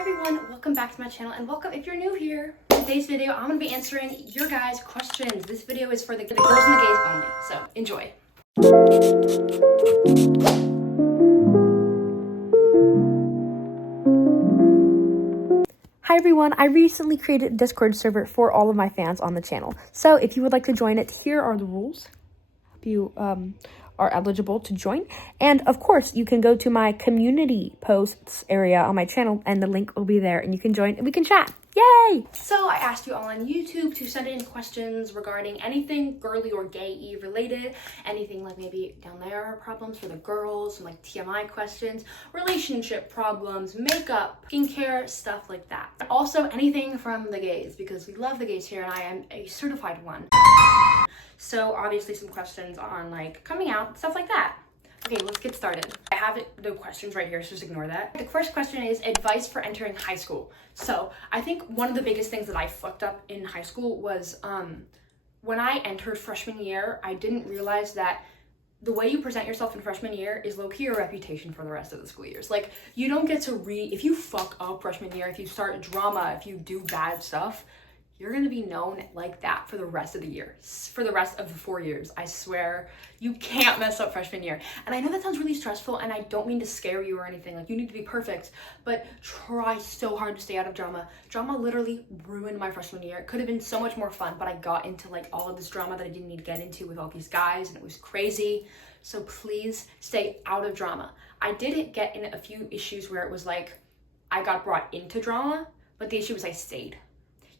Hi everyone, welcome back to my channel and welcome if you're new here. In today's video, I'm going to be answering your guys' questions. This video is for the girls and the gays only, so enjoy. Hi everyone, I recently created a Discord server for all of my fans on the channel. So if you would like to join it, here are the rules. Hope you are eligible to join. And of course, you can go to my community posts area on my channel and the link will be there and you can join and we can chat. Yay! So I asked you all on YouTube to send in questions regarding anything girly or gay-y related, anything like maybe down there are problems for the girls, some like TMI questions, relationship problems, makeup, skincare, stuff like that. Also anything from the gays because we love the gays here and I am a certified one. So obviously some questions on like coming out, stuff like that. Okay, let's get started. I have the questions right here, so just ignore that. The first question is advice for entering high school. So I think one of the biggest things that I fucked up in high school was when I entered freshman year, I didn't realize that the way you present yourself in freshman year is low-key your reputation for the rest of the school years. Like, you don't get to if you fuck up freshman year, if you start drama, if you do bad stuff, you're gonna be known like that for the rest of the year, for the rest of the 4 years. I swear, you can't mess up freshman year. And I know that sounds really stressful and I don't mean to scare you or anything, like you need to be perfect, but try so hard to stay out of drama. Drama literally ruined my freshman year. It could have been so much more fun, but I got into like all of this drama that I didn't need to get into with all these guys and it was crazy. So please stay out of drama. I did get in a few issues where it was like, I got brought into drama, but the issue was I stayed.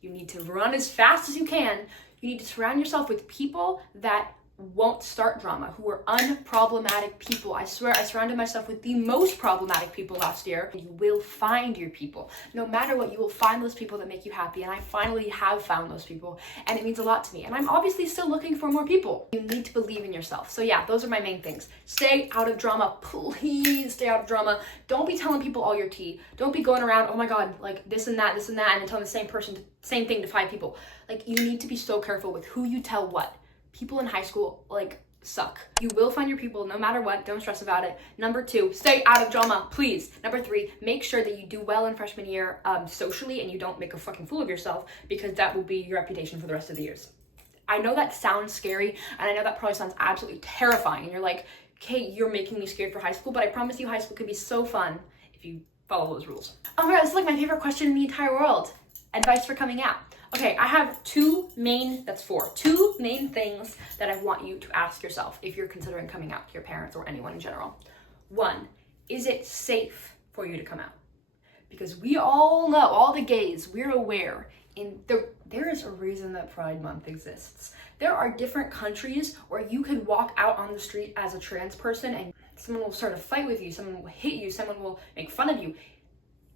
You need to run as fast as you can. You need to surround yourself with people that won't start drama, who are unproblematic people. I swear I surrounded myself with the most problematic people last year. You will find your people. No matter what, you will find those people that make you happy. And I finally have found those people and it means a lot to me. And I'm obviously still looking for more people. You need to believe in yourself. So yeah, those are my main things. Stay out of drama. Please stay out of drama. Don't be telling people all your tea. Don't be going around, oh my God, like this and that, and then telling the same thing to 5 people. Like, you need to be so careful with who you tell what. People in high school, like, suck. You will find your people no matter what. Don't stress about it. Number 2, stay out of drama, please. Number 3, make sure that you do well in freshman year socially and you don't make a fucking fool of yourself because that will be your reputation for the rest of the years. I know that sounds scary and I know that probably sounds absolutely terrifying. And you're like, Kate, you're making me scared for high school, but I promise you high school can be so fun if you follow those rules. Oh my God, this is like my favorite question in the entire world. Advice for coming out. Okay, I have 2 main things that I want you to ask yourself if you're considering coming out to your parents or anyone in general. 1, is it safe for you to come out? Because we all know, all the gays, we're aware, there is a reason that Pride Month exists. There are different countries where you can walk out on the street as a trans person and someone will start a fight with you, someone will hit you, someone will make fun of you.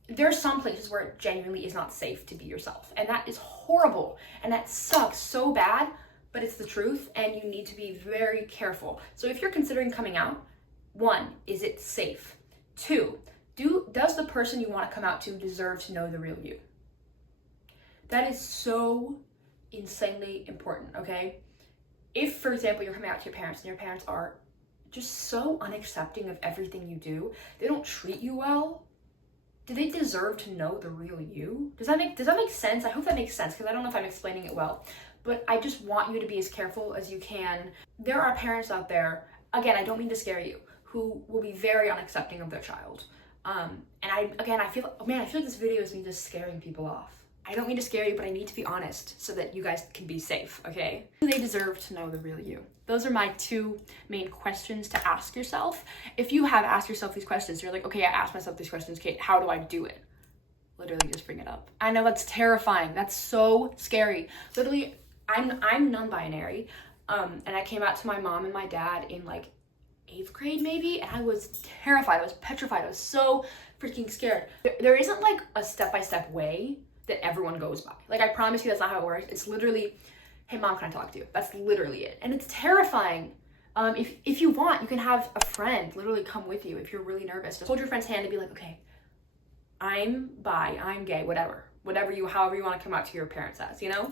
There are some places where it genuinely is not safe to be yourself. And that is horrible. And that sucks so bad, but it's the truth. And you need to be very careful. So if you're considering coming out, 1, is it safe? 2, does the person you want to come out to deserve to know the real you? That is so insanely important, okay? If, for example, you're coming out to your parents and your parents are just so unaccepting of everything you do, they don't treat you well, do they deserve to know the real you? Does that make sense? I hope that makes sense because I don't know if I'm explaining it well. But I just want you to be as careful as you can. There are parents out there, again, I don't mean to scare you, who will be very unaccepting of their child. And I feel like this video is me just scaring people off. I don't mean to scare you, but I need to be honest so that you guys can be safe, okay? Do they deserve to know the real you? Those are my 2 main questions to ask yourself. If you have asked yourself these questions, you're like, okay, I asked myself these questions, Kate, how do I do it? Literally just bring it up. I know that's terrifying. That's so scary. Literally, I'm non-binary, and I came out to my mom and my dad in like 8th grade maybe, and I was terrified. I was petrified. I was so freaking scared. There isn't like a step-by-step way that everyone goes by. Like, I promise you that's not how it works. It's literally, hey mom, can I talk to you? That's literally it. And it's terrifying. If you want, you can have a friend literally come with you if you're really nervous. Just hold your friend's hand and be like, okay, I'm bi, I'm gay, however you want to come out to your parents as, you know?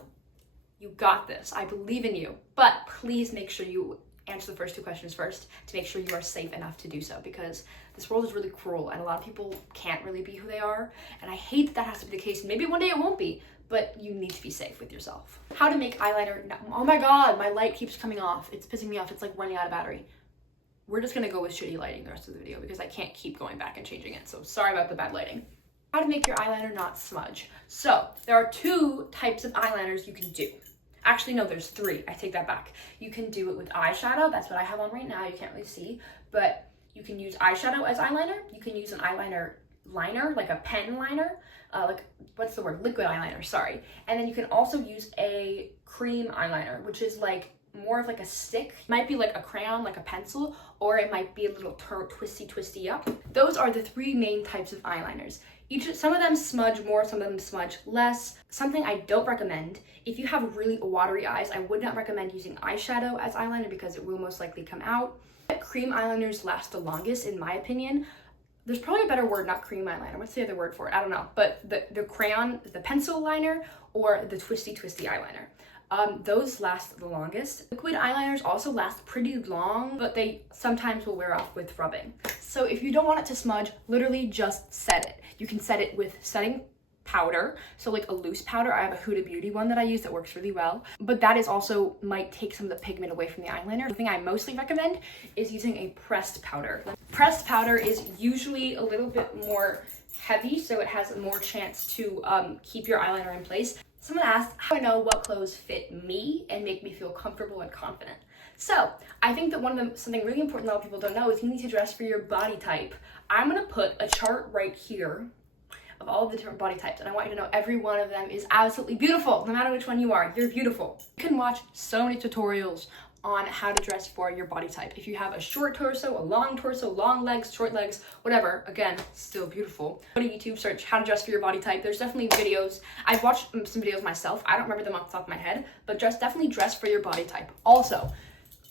You got this. I believe in you. But please make sure you answer the first 2 questions first to make sure you are safe enough to do so, because this world is really cruel and a lot of people can't really be who they are, and I hate that that has to be the case. Maybe one day it won't be, but you need to be safe with yourself. How to make eyeliner. Oh my god, my light keeps coming off. It's pissing me off. It's like running out of battery. We're just gonna go with shitty lighting the rest of the video because I can't keep going back and changing it, so sorry about the bad lighting. How to make your eyeliner not smudge. So there are 2 types of eyeliners you can do. Actually, no, there's 3. I take that back. You can do it with eyeshadow. That's what I have on right now. You can't really see, but you can use eyeshadow as eyeliner. You can use an eyeliner liner, like a pen liner, like, what's the word? Liquid eyeliner, sorry. And then you can also use a cream eyeliner, which is like more of like a stick. It might be like a crayon, like a pencil, or it might be a little twisty up. Those are the 3 main types of eyeliners. Some of them smudge more, some of them smudge less. Something I don't recommend, if you have really watery eyes, I would not recommend using eyeshadow as eyeliner because it will most likely come out. Cream eyeliners last the longest, in my opinion. There's probably a better word, not cream eyeliner. What's the other word for it? I don't know. But the crayon, the pencil liner, or the twisty eyeliner. Those last the longest. Liquid eyeliners also last pretty long, but they sometimes will wear off with rubbing. So if you don't want it to smudge, literally just set it. You can set it with setting powder, so like a loose powder. I have a Huda Beauty one that I use that works really well, but that is also might take some of the pigment away from the eyeliner. The thing I mostly recommend is using a pressed powder. Pressed powder is usually a little bit more heavy, so it has more chance to keep your eyeliner in place. Someone asked how I know what clothes fit me and make me feel comfortable and confident. So I think that something really important that a lot of people don't know is you need to dress for your body type. I'm gonna put a chart right here of all of the different body types, and I want you to know every one of them is absolutely beautiful. No matter which one you are, you're beautiful. You can watch so many tutorials on how to dress for your body type. If you have a short torso, a long torso, long legs, short legs, whatever, again, still beautiful. Go to YouTube, search how to dress for your body type. There's definitely videos. I've watched some videos myself. I don't remember them off the top of my head, but definitely dress for your body type. Also,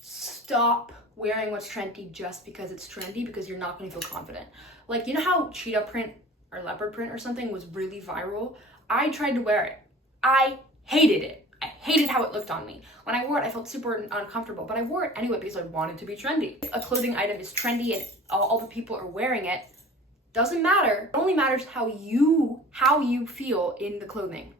stop wearing what's trendy just because it's trendy, because you're not gonna feel confident. Like, you know how cheetah print or leopard print or something was really viral? I tried to wear it. I hated it. I hated how it looked on me. When I wore it, I felt super uncomfortable, but I wore it anyway because I wanted to be trendy. If a clothing item is trendy and all the people are wearing it, doesn't matter. It only matters how you feel in the clothing.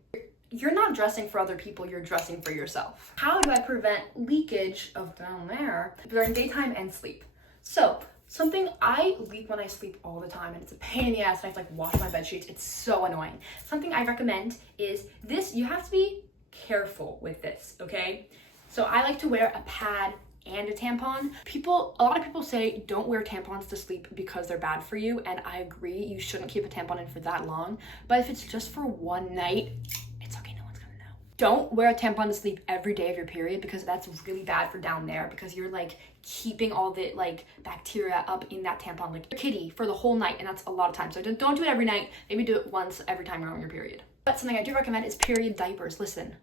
You're not dressing for other people, you're dressing for yourself. How do I prevent leakage of down there during daytime and sleep? So, something I leak when I sleep all the time, and it's a pain in the ass, and I have to like wash my bed sheets. It's so annoying. Something I recommend is this. You have to be careful with this, okay? So I like to wear a pad and a tampon. A lot of people say don't wear tampons to sleep because they're bad for you, and I agree. You shouldn't keep a tampon in for that long, but if it's just for one night, it's okay, no one's gonna know. Don't wear a tampon to sleep every day of your period, because that's really bad for down there, because you're like keeping all the like bacteria up in that tampon, like your kitty, for the whole night, and that's a lot of time. So don't do it every night. Maybe do it once every time you're on your period. But something I do recommend is period diapers. Listen,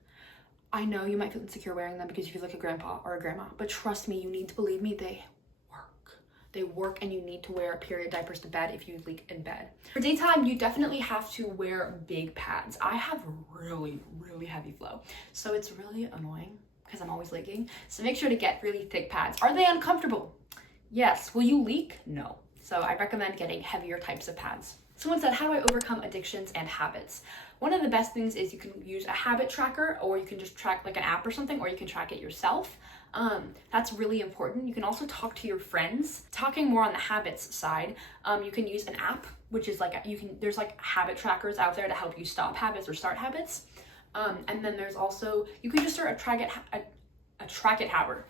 I know you might feel insecure wearing them because you feel like a grandpa or a grandma, but trust me, you need to believe me, they work. They work, and you need to wear period diapers to bed if you leak in bed. For daytime, you definitely have to wear big pads. I have really heavy flow, so it's really annoying because I'm always leaking. So make sure to get really thick pads. Are they uncomfortable? Yes. Will you leak? No. So I recommend getting heavier types of pads. Someone said, how do I overcome addictions and habits? One of the best things is you can use a habit tracker, or you can just track like an app or something, or you can track it yourself. That's really important. You can also talk to your friends. Talking more on the habits side, you can use an app, which is like, there's like habit trackers out there to help you stop habits or start habits. And then there's also, you can just start a track it habit.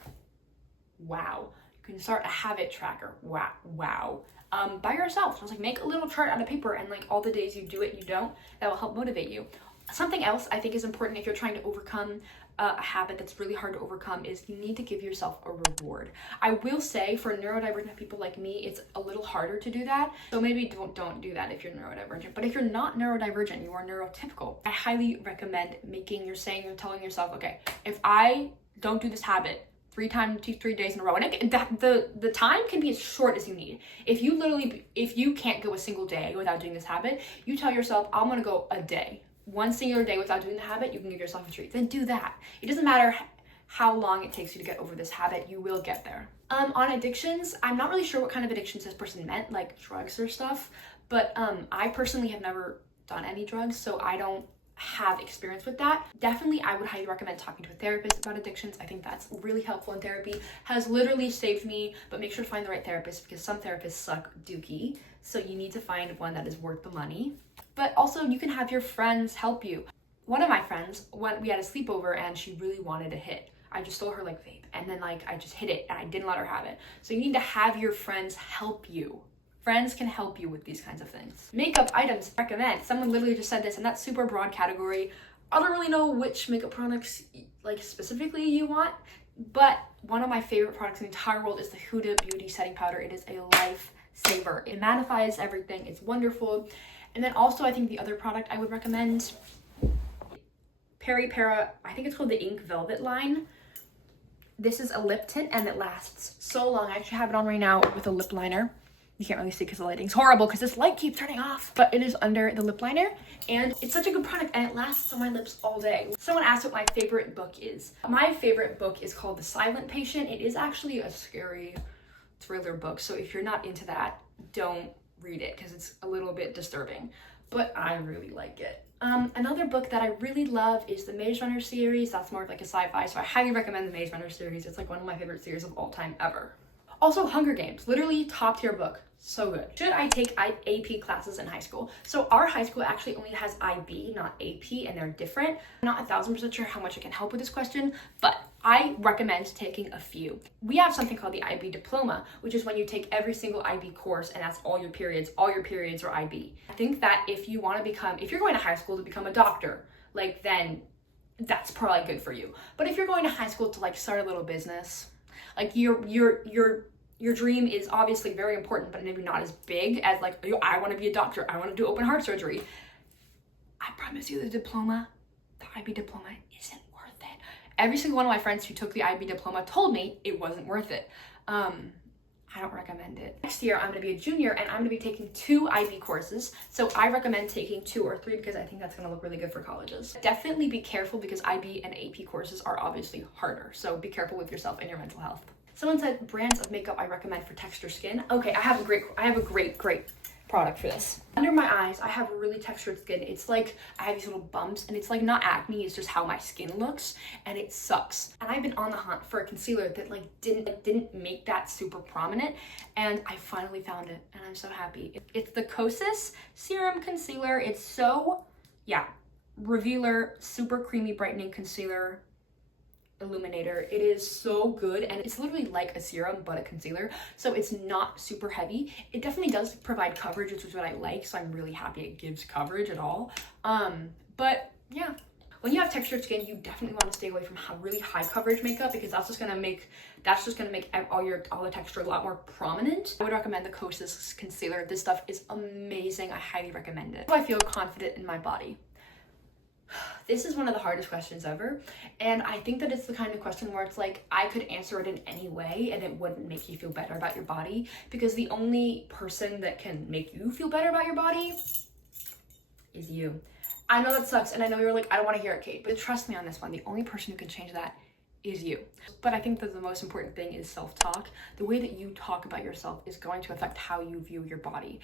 Wow. You can start a habit tracker. Wow. By yourself. So it's like, make a little chart out of paper, and like all the days you do it, you don't, that will help motivate you. Something else I think is important if you're trying to overcome a habit that's really hard to overcome is you need to give yourself a reward. I will say for neurodivergent people like me, it's a little harder to do that. So maybe don't do that if you're neurodivergent. But if you're not neurodivergent, you are neurotypical, I highly recommend you're telling yourself, okay, if I don't do this habit 3 days in a row, and the time can be as short as you need. If you can't go a single day without doing this habit, you tell yourself, I'm gonna go a day. One singular day without doing the habit, you can give yourself a treat. Then do that. It doesn't matter how long it takes you to get over this habit. You will get there. On addictions, I'm not really sure what kind of addictions this person meant, like drugs or stuff, but I personally have never done any drugs, so I don't have experience with that. Definitely, I would highly recommend talking to a therapist about addictions. I think that's really helpful in therapy, has literally saved me, but make sure to find the right therapist because some therapists suck dookie. So you need to find one that is worth the money. But also you can have your friends help you. One of my friends, when we had a sleepover and she really wanted a hit, I just stole her like vape and then like I just hid it and I didn't let her have it. So you need to have your friends help you. Friends can help you with these kinds of things. Makeup items, recommend. Someone literally just said this and that's super broad category. I don't really know which makeup products like specifically you want, but one of my favorite products in the entire world is the Huda Beauty Setting Powder. It is a lifesaver. It mattifies everything. It's wonderful. And then also I think the other product I would recommend, Para, I think it's called the Ink Velvet line. This is a lip tint and it lasts so long. I actually have it on right now with a lip liner. You can't really see because the lighting's horrible because this light keeps turning off, but it is under the lip liner and it's such a good product and it lasts on my lips all day. Someone asked what my favorite book is. My favorite book is called The Silent Patient. It is actually a scary thriller book, so if you're not into that, don't read it because it's a little bit disturbing, but I really like it. Another book that I really love is the Maze Runner series. That's more of like a sci-fi, so I highly recommend the Maze Runner series. It's like one of my favorite series of all time ever. Also, Hunger Games, literally top tier book. So good. Should I take AP classes in high school? So our high school actually only has IB, not AP, and they're different. I'm not 1000% sure how much I can help with this question, but I recommend taking a few. We have something called the IB diploma, which is when you take every single IB course and that's all your periods are IB. I think that if you want to if you're going to high school to become a doctor, like then that's probably good for you. But if you're going to high school to like start a little business, like your dream is obviously very important, but maybe not as big as like, I want to be a doctor, I want to do open heart surgery. I promise you the IB diploma isn't worth it. Every single one of my friends who took the IB diploma told me it wasn't worth it. I don't recommend it. Next year, I'm gonna be a junior and I'm gonna be taking 2 IB courses. So I recommend taking 2 or 3 because I think that's gonna look really good for colleges. Definitely be careful because IB and AP courses are obviously harder. So be careful with yourself and your mental health. Someone said brands of makeup I recommend for texture skin. Okay, I have a great product for this. Under my eyes, I have really textured skin. It's like I have these little bumps and it's like not acne, it's just how my skin looks and it sucks. And I've been on the hunt for a concealer that like didn't make that super prominent and I finally found it and I'm so happy. It's the Kosas Serum Concealer. It's so, yeah, revealer, super creamy brightening concealer illuminator. It is so good and it's literally like a serum but a concealer, so it's not super heavy. It definitely does provide coverage, which is what I like, so I'm really happy it gives coverage at all. But yeah, when you have textured skin, you definitely want to stay away from really high coverage makeup because that's just gonna make all the texture a lot more prominent. I would recommend the Kosas concealer. This stuff is amazing. I highly recommend it. Do I feel confident in my body? This is one of the hardest questions ever, and I think that it's the kind of question where it's like I could answer it in any way and it wouldn't make you feel better about your body because the only person that can make you feel better about your body is you. I know that sucks and I know you're like, I don't want to hear it, Kate, but trust me on this one, the only person who can change that is you. But I think that the most important thing is self-talk. The way that you talk about yourself is going to affect how you view your body.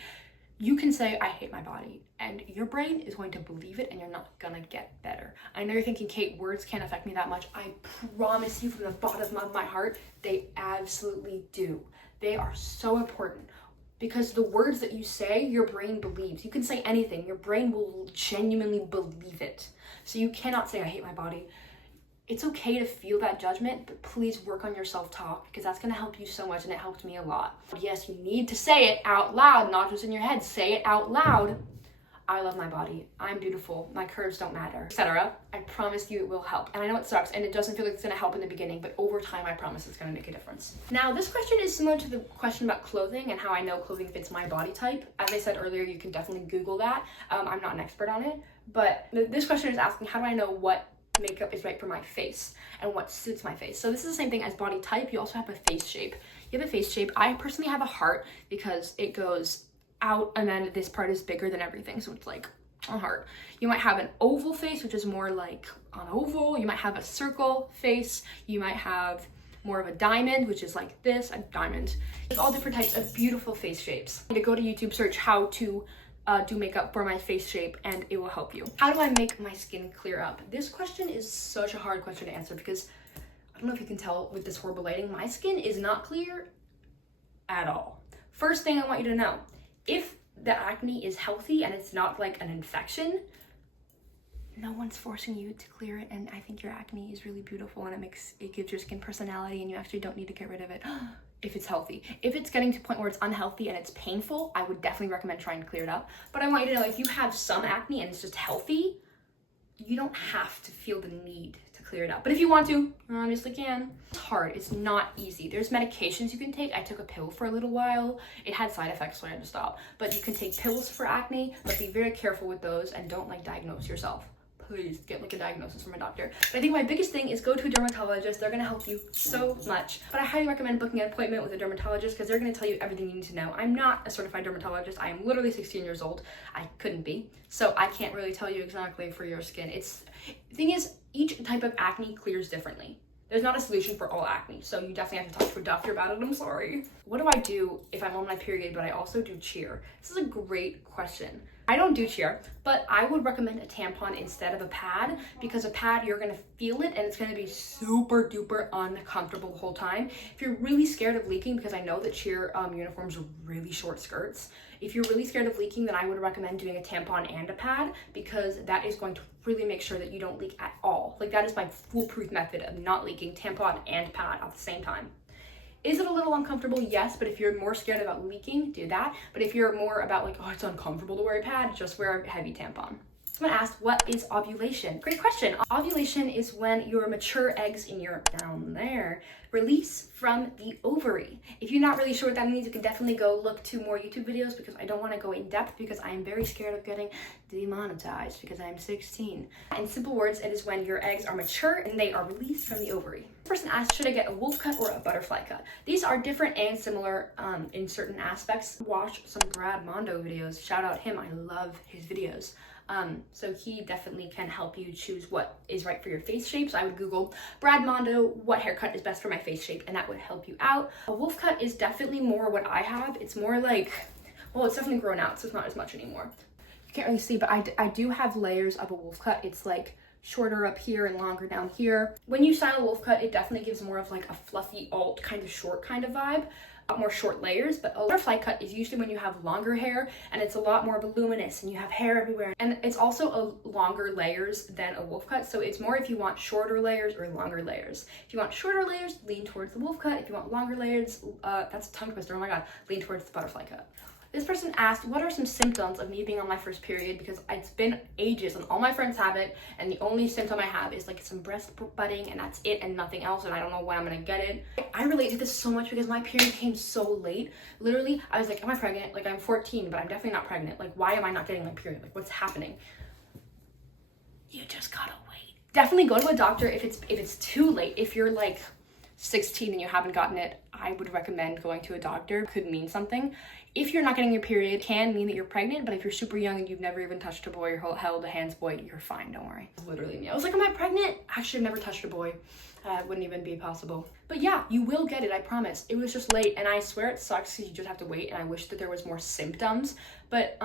You can say, I hate my body, and your brain is going to believe it and you're not gonna get better. I know you're thinking, Kate, words can't affect me that much. I promise you from the bottom of my heart, they absolutely do. They are so important because the words that you say, your brain believes. You can say anything, your brain will genuinely believe it. So you cannot say, I hate my body. It's okay to feel that judgment, but please work on your self-talk because that's gonna help you so much and it helped me a lot. Yes, you need to say it out loud, not just in your head. Say it out loud. I love my body. I'm beautiful. My curves don't matter, etc. I promise you it will help. And I know it sucks and it doesn't feel like it's gonna help in the beginning, but over time, I promise it's gonna make a difference. Now, this question is similar to the question about clothing and how I know clothing fits my body type. As I said earlier, you can definitely Google that. I'm not an expert on it, but this question is asking, how do I know what makeup is right for my face and what suits my face? So this is the same thing as body type. You also have a face shape. You have a face shape. I personally have a heart because it goes out and then this part is bigger than everything, so it's like on heart. You might have an oval face, which is more like an oval. You might have a circle face. You might have more of a diamond, which is like this, a diamond. There's all different types of beautiful face shapes. You go to YouTube, search how to do makeup for my face shape, and it will help you. How do I make my skin clear up? This question is such a hard question to answer because I don't know if you can tell with this horrible lighting, my skin is not clear at all. First thing I want you to know, if the acne is healthy and it's not like an infection, no one's forcing you to clear it, and I think your acne is really beautiful and it gives your skin personality, and you actually don't need to get rid of it if it's healthy. If it's getting to a point where it's unhealthy and it's painful, I would definitely recommend trying to clear it up. But I want you to know, if you have some acne and it's just healthy, you don't have to feel the need to clear it up. But if you want to, you obviously can. It's hard, it's not easy. There's medications you can take. I took a pill for a little while. It had side effects, so I had to stop. But you can take pills for acne, but be very careful with those and don't like diagnose yourself. Please get like a diagnosis from a doctor. But I think my biggest thing is go to a dermatologist. They're gonna help you so much. But I highly recommend booking an appointment with a dermatologist because they're gonna tell you everything you need to know. I'm not a certified dermatologist. I am literally 16 years old. I couldn't be. So I can't really tell you exactly for your skin. The thing is, each type of acne clears differently. There's not a solution for all acne, so you definitely have to talk to a doctor about it. I'm sorry. What do I do if I'm on my period, but I also do cheer? This is a great question. I don't do cheer, but I would recommend a tampon instead of a pad, because a pad, you're gonna feel it and it's gonna be super duper uncomfortable the whole time. If you're really scared of leaking, because I know that cheer uniforms are really short skirts, if you're really scared of leaking, then I would recommend doing a tampon and a pad, because that is going to really make sure that you don't leak at all. Like, that is my foolproof method of not leaking, tampon and pad at the same time. Is it a little uncomfortable? Yes, but if you're more scared about leaking, do that. But if you're more about like, oh, it's uncomfortable to wear a pad, just wear a heavy tampon. Someone asked, what is ovulation? Great question. Ovulation is when your mature eggs in your, down there, release from the ovary. If you're not really sure what that means, you can definitely go look to more YouTube videos, because I don't want to go in depth because I am very scared of getting demonetized because I'm 16. In simple words, it is when your eggs are mature and they are released from the ovary. The person asked, should I get a wolf cut or a butterfly cut? These are different and similar in certain aspects. Watch some Brad Mondo videos. Shout out him. I love his videos. So he definitely can help you choose what is right for your face shape. So I would Google Brad Mondo, what haircut is best for my face shape, and that would help you out. A wolf cut is definitely more what I have. It's more like, well, it's definitely grown out, so it's not as much anymore. You can't really see, but I do have layers of a wolf cut. It's like shorter up here and longer down here. When you style a wolf cut, it definitely gives more of like a fluffy alt kind of short kind of vibe. More short layers, but a butterfly cut is usually when you have longer hair and it's a lot more voluminous and you have hair everywhere, and it's also a longer layers than a wolf cut. So it's more if you want shorter layers or longer layers. If you want shorter layers, lean towards the wolf cut. If you want longer layers, that's a tongue twister, oh my god, lean towards the butterfly cut. This person asked, what are some symptoms of me being on my first period? Because it's been ages and all my friends have it, and the only symptom I have is like some breast budding, and that's it and nothing else, and I don't know when I'm gonna get it. I relate to this so much because my period came so late. Literally, I was like, am I pregnant? Like, I'm 14, but I'm definitely not pregnant. Like, why am I not getting my period? Like, what's happening? You just gotta wait. Definitely go to a doctor if it's too late. If you're like 16 and you haven't gotten it, I would recommend going to a doctor. It could mean something. If you're not getting your period, it can mean that you're pregnant, but if you're super young and you've never even touched a boy or held a hands boy, you're fine, don't worry. Literally me. I was like, am I pregnant? Actually, I've never touched a boy. Wouldn't even be possible. But yeah, you will get it, I promise. It was just late, and I swear it sucks because you just have to wait, and I wish that there was more symptoms, but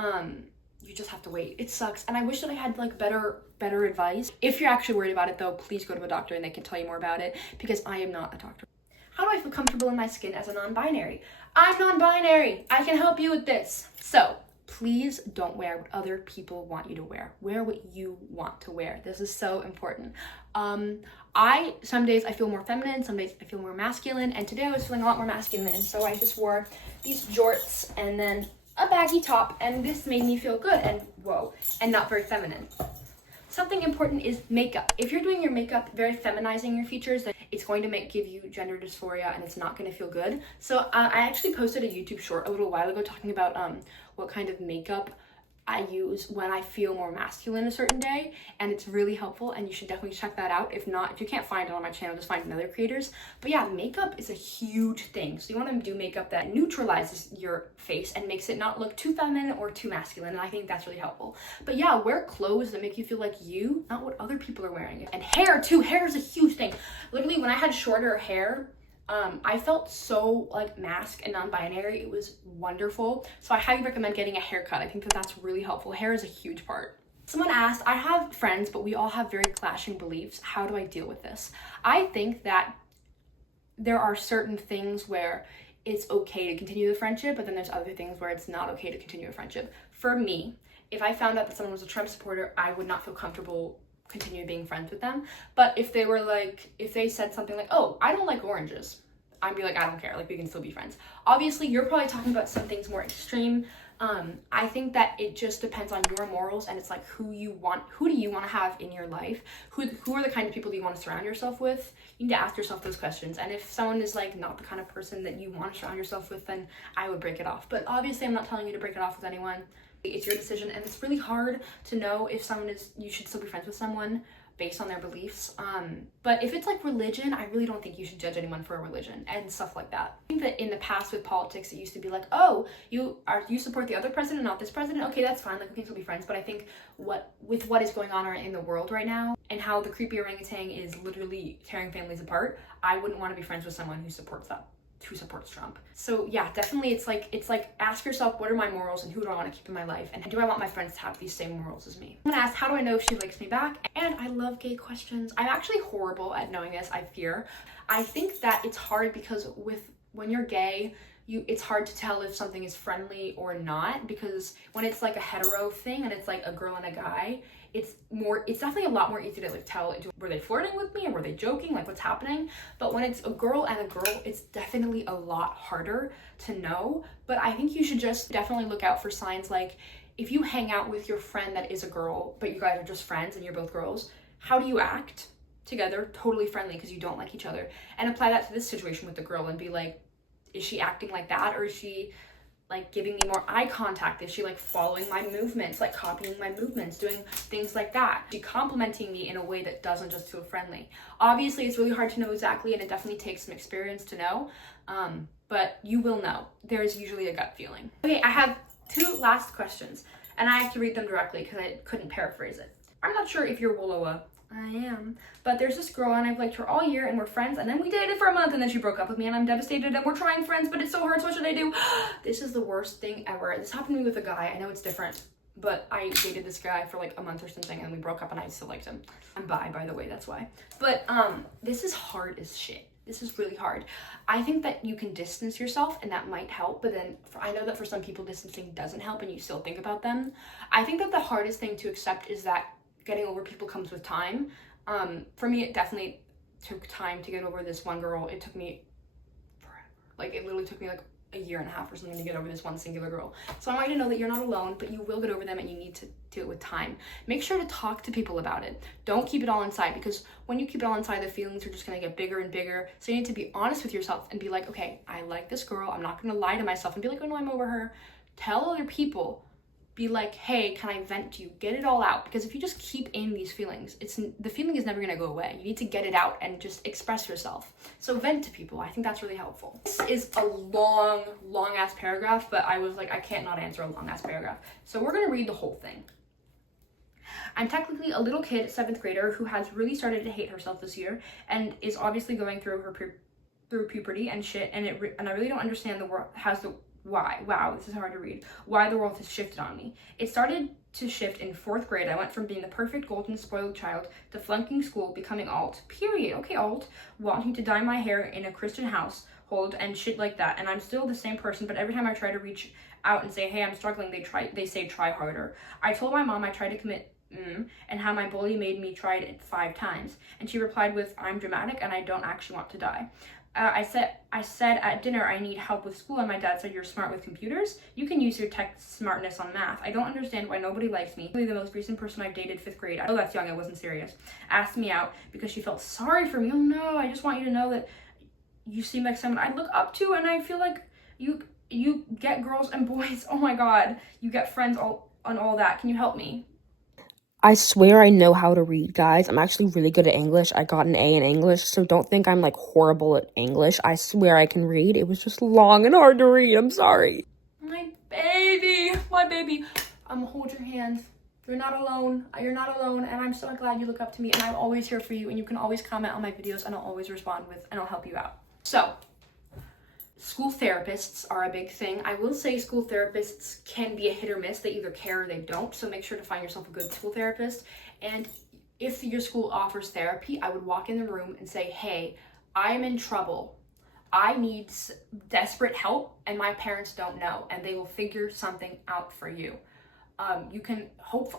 you just have to wait. It sucks, and I wish that I had like better advice. If you're actually worried about it though, please go to a doctor and they can tell you more about it, because I am not a doctor. How do I feel comfortable in my skin as a non-binary? I'm non-binary. I can help you with this. So please don't wear what other people want you to wear. Wear what you want to wear. This is so important. Some days I feel more feminine, some days I feel more masculine, and today I was feeling a lot more masculine, so I just wore these jorts and then a baggy top, and this made me feel good and not very feminine. Something important is makeup. If you're doing your makeup very feminizing your features, then it's going to give you gender dysphoria, and it's not going to feel good. So I actually posted a YouTube short a little while ago talking about what kind of makeup I use when I feel more masculine a certain day, and it's really helpful, and you should definitely check that out. If not, if you can't find it on my channel, just find other creators. But yeah, makeup is a huge thing. So you want to do makeup that neutralizes your face and makes it not look too feminine or too masculine, and I think that's really helpful. But yeah, wear clothes that make you feel like you, not what other people are wearing. And hair too. Hair is a huge thing. Literally, when I had shorter hair, I felt so like masked and non-binary. It was wonderful. So I highly recommend getting a haircut. I think that that's really helpful. Hair is a huge part. Someone asked, I have friends, but we all have very clashing beliefs. How do I deal with this? I think that there are certain things where it's okay to continue the friendship, but then there's other things where it's not okay to continue a friendship. For me, if I found out that someone was a Trump supporter, I would not feel comfortable continue being friends with them. But if they were like, if they said something like, oh, I don't like oranges, I'd be like, I don't care, like we can still be friends. Obviously, you're probably talking about some things more extreme. I think that it just depends on your morals, and it's like who do you want to have in your life? Who are the kind of people that you want to surround yourself with? You need to ask yourself those questions. And if someone is like not the kind of person that you want to surround yourself with, then I would break it off. But obviously, I'm not telling you to break it off with anyone. It's your decision, and it's really hard to know if you should still be friends with someone based on their beliefs. But if it's like religion, I really don't think you should judge anyone for a religion and stuff like that. I think that in the past with politics, it used to be like, oh, you support the other president, not this president. Okay, that's fine. Like we can still be friends. But I think with what is going on in the world right now and how the creepy orangutan is literally tearing families apart, I wouldn't want to be friends with someone who supports that. Who supports Trump. So yeah, definitely it's like ask yourself, what are my morals and who do I want to keep in my life, and do I want my friends to have these same morals as me? I'm gonna ask, how do I know if she likes me back? And I love gay questions. I'm actually horrible at knowing this, I fear. I think that it's hard because when you're gay, it's hard to tell if something is friendly or not, because when it's like a hetero thing and it's like a girl and a guy, it's definitely a lot more easy to like tell, were they flirting with me or were they joking, like what's happening? But when it's a girl and a girl, it's definitely a lot harder to know. But I think you should just definitely look out for signs like if you hang out with your friend that is a girl, but you guys are just friends and you're both girls, how do you act together? Totally friendly because you don't like each other. And apply that to this situation with the girl and be like, is she acting like that, or is she like giving me more eye contact? Is she like following my movements, like copying my movements, doing things like that? Is she complimenting me in a way that doesn't just feel friendly? Obviously, it's really hard to know exactly, and it definitely takes some experience to know, but you will know. There's usually a gut feeling. Okay, I have 2 last questions, and I have to read them directly because I couldn't paraphrase it. I'm not sure if you're Woloa. I am. But there's this girl and I've liked her all year and we're friends, and then we dated for a month and then she broke up with me and I'm devastated and we're trying friends, but it's so hard, so what should I do? This is the worst thing ever. This happened to me with a guy. I know it's different, but I dated this guy for like a month or something and we broke up and I still liked him. I'm bi, by the way, that's why. But this is hard as shit. This is really hard. I think that you can distance yourself and that might help, but then I know that for some people distancing doesn't help and you still think about them. I think that the hardest thing to accept is that getting over people comes with time. For me, it definitely took time to get over this one girl. It took me forever. Like, it literally took me like a year and a half or something to get over this one singular girl. So I want you to know that you're not alone, but you will get over them and you need to do it with time. Make sure to talk to people about it. Don't keep it all inside, because when you keep it all inside, the feelings are just gonna get bigger and bigger. So you need to be honest with yourself and be like, okay, I like this girl. I'm not gonna lie to myself and be like, oh no, I'm over her. Tell other people. Be like, hey, can I vent to you? Get it all out, because if you just keep in these feelings, the feeling is never gonna go away. You need to get it out and just express yourself. So vent to people. I think that's really helpful. This is a long ass paragraph, but I was like, I can't not answer a long ass paragraph. So we're gonna read the whole thing. I'm technically a little kid, 7th grader, who has really started to hate herself this year and is obviously going through through puberty and shit, and I really don't understand the world wow, this is hard to read. Why the world has shifted on me. It started to shift in 4th grade. I went from being the perfect golden spoiled child to flunking school, becoming alt, period, okay, alt, wanting to dye my hair in a Christian household and shit like that. And I'm still the same person, but every time I try to reach out and say, hey, I'm struggling, they say try harder. I told my mom I tried to commit and how my bully made me try it 5 times. And she replied with, I'm dramatic and I don't actually want to die. I said at dinner I need help with school, and my dad said, you're smart with computers? You can use your tech smartness on math. I don't understand why nobody likes me. The most recent person I dated, 5th grade, I know that's young, I wasn't serious, asked me out because she felt sorry for me. Oh no, I just want you to know that you seem like someone I look up to, and I feel like you get girls and boys, oh my god, you get friends all on all that. Can you help me? I swear I know how to read, guys. I'm actually really good at English. I got an A in English, so don't think I'm, like, horrible at English. I swear I can read. It was just long and hard to read. I'm sorry. My baby. I'm gonna hold your hand. You're not alone. You're not alone, and I'm so glad you look up to me, and I'm always here for you, and you can always comment on my videos, and I'll always respond with, and I'll help you out. So, school therapists are a big thing. I will say school therapists can be a hit or miss. They either care or they don't, so make sure to find yourself a good school therapist. And if your school offers therapy, I would walk in the room and say, hey, I am in trouble. I need desperate help, and my parents don't know, and they will figure something out for you. You can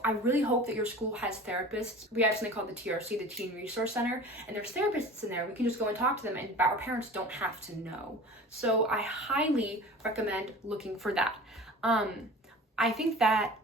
I really hope that your school has therapists. We have something called the TRC, the Teen Resource Center, and there's therapists in there. We can just go and talk to them, and our parents don't have to know. So I highly recommend looking for that. I think that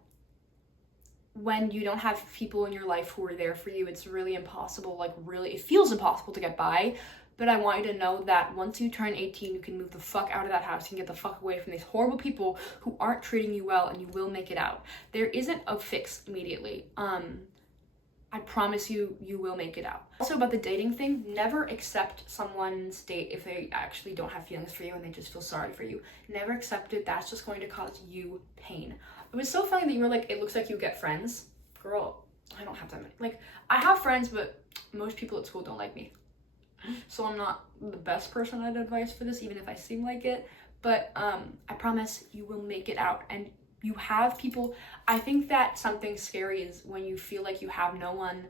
when you don't have people in your life who are there for you, it's really impossible, it feels impossible to get by. But I want you to know that once you turn 18, you can move the fuck out of that house. You can get the fuck away from these horrible people who aren't treating you well, and you will make it out. There isn't a fix immediately. I promise you, you will make it out. Also about the dating thing, never accept someone's date if they actually don't have feelings for you and they just feel sorry for you. Never accept it. That's just going to cause you pain. It was so funny that you were like, it looks like you get friends. Girl, I don't have that many. Like, I have friends, but most people at school don't like me. So I'm not the best person I'd advise for this, even if I seem like it. But I promise you will make it out. And you have people. I think that something scary is when you feel like you have no one,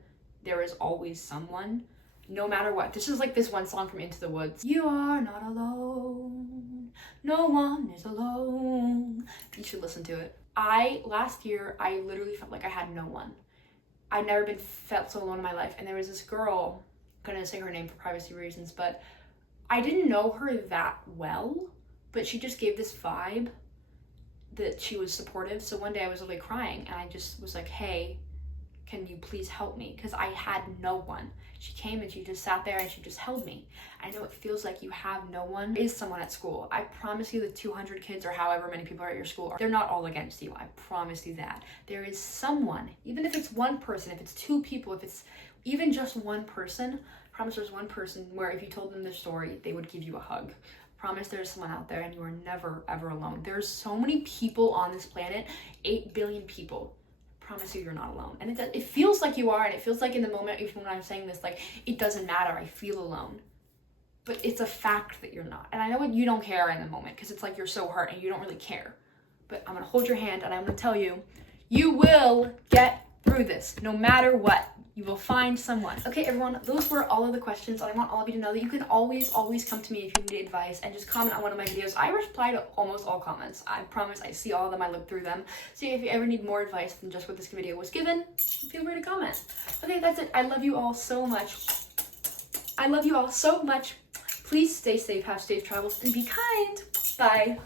there is always someone, no matter what. This is like this one song from Into the Woods. You are not alone. No one is alone. You should listen to it. Last year, I literally felt like I had no one. I'd never felt so alone in my life. And there was this girl, I'm gonna say her name for privacy reasons, but I didn't know her that well, but she just gave this vibe that she was supportive. So one day I was literally crying and I just was like, hey, can you please help me? Because I had no one. She came and she just sat there and she just held me. I know it feels like you have no one. There is someone at school. I promise you the 200 kids or however many people are at your school, they're not all against you. I promise you that. There is someone, even if it's one person, if it's two people, if it's even just one person, I promise there's one person where if you told them their story, they would give you a hug. Promise there's someone out there and you are never ever alone. There's so many people on this planet, 8 billion people. Promise you, you're not alone. And it feels like you are, and it feels like in the moment, even when I'm saying this, like, it doesn't matter, I feel alone. But it's a fact that you're not. And I know you don't care in the moment, because it's like you're so hurt and you don't really care. But I'm gonna hold your hand and I'm gonna tell you, you will get through this, no matter what. You will find someone. Okay, everyone, those were all of the questions. I want all of you to know that you can always come to me if you need advice and just comment on one of my videos. I reply to almost all comments. I promise I see all of them, I look through them. So if you ever need more advice than just what this video was given, feel free to comment. Okay, that's it. I love you all so much. I love you all so much. Please stay safe, have safe travels, and be kind. Bye.